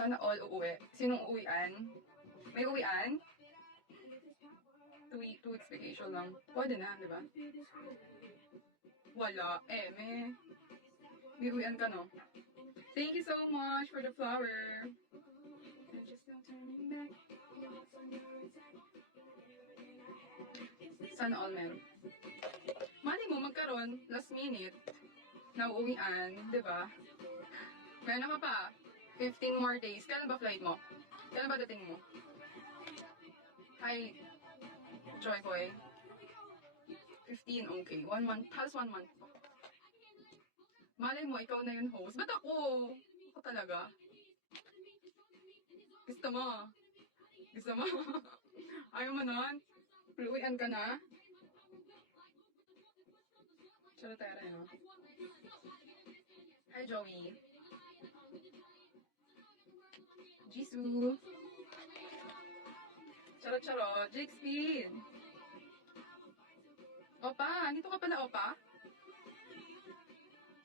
Sana all uuwi. Sinong uuwian? May uwian? 2 weeks vacation lang. Pwede na, di ba? Wala. May uwian ka, no? Thank you so much for the flower. I'm just not turning back. Sana all meron. Mali mo magkaroon, last minute, na uuwian, di ba? Meron ka pa. 15 more days. Kailan ba flight mo? Kailan ba dating mo? Hi, Joy Boy. 15, okay. 1 month. Halos 1 month pa. Malay mo, ikaw na yun host. Ba't ako? Ako talaga. Gusto mo? Gusto mo? Ayaw mo nun? Fluian ka na? Charotera, no? Hi, Joey. Jisoo. Charot. Jake Speed. Opa, dito ka pala, Opa.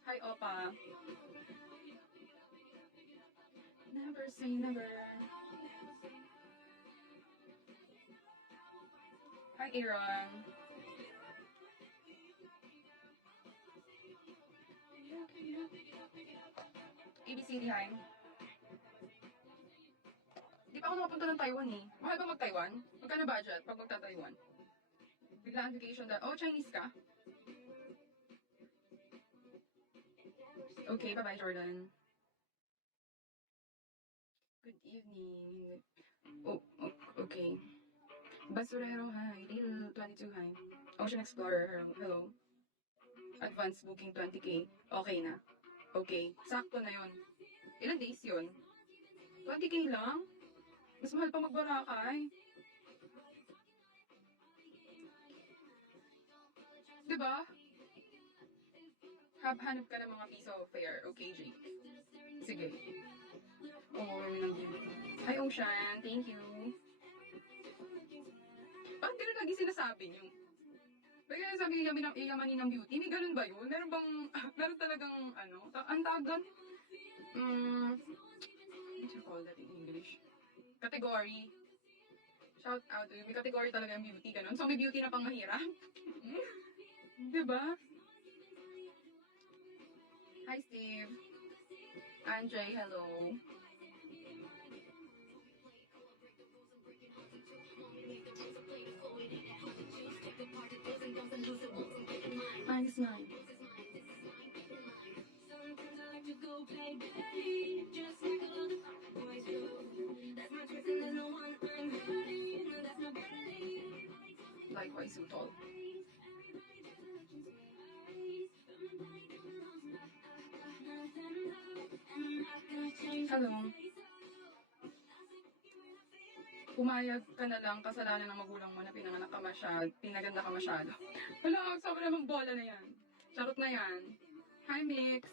Hi, Opa. Never say never. Hi, Aaron. ABCD, hi. Di pa ako nakapunta ng Taiwan eh. Mahal ba mag-Taiwan? Magkano budget pag magta-Taiwan? Biglaan vacation dahil. Oh, Chinese ka? Okay, bye-bye, Jordan. Good evening. Oh, okay. Basurero, hi. Deal 22, hi. Ocean Explorer, hello. Advance booking 20k. Okay na. Okay, sakto na yon. Ilan days yun? 20k lang? Mas mahal pa mag-Boracay. Diba? Hanap ka ng mga piece of fare. Okay, Jake. Sige. Umuwi ng beauty. Hi, Ocean. Thank you. Bakit ganun lagi sinasabi niyo? Bakit sabi kami ng iyamanin ng beauty? May ganun ba yun? Meron bang, meron talagang, ang tawag doon? What do you call that in English? Category. Shout out to you. May category talaga yung beauty, ganun. So, may beauty na pang mahirap. Diba? Hi, Steve. Andre, hello. Minus 9. Likewise, Utol. Hello. Pumayag ka na lang, kasalanan ng magulang mo na pinaganda ka masyado. Wala, sobrang namang bola na yan. Charot na yan. Hi, Mix.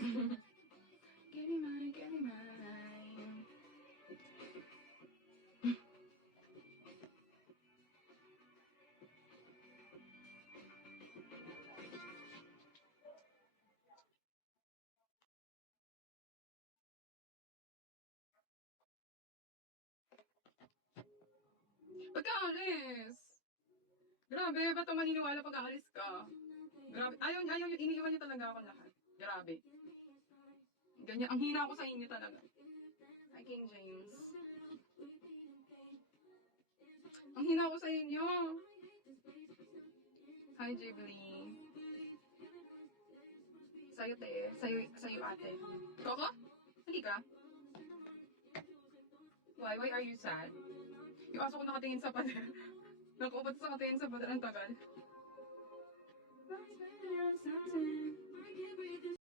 Get me mine, get me mine. Pagkaalis! Grabe, ba't maniniwala pag aalis ka? Grabe, ayaw, iniiwan niyo talaga ako lahat. Grabe. Ganyan, ang hina ko sa inyo talaga. Hi, King James. Ang hina ko sa inyo. Hi, Ghibli. Sa'yo, te. Sa'yo, ate. Coco? Hindi ka? Why are you sad? Yung aso ko nakatingin sa pader. Nakupat sa nakatingin sa pader. Ang tagal.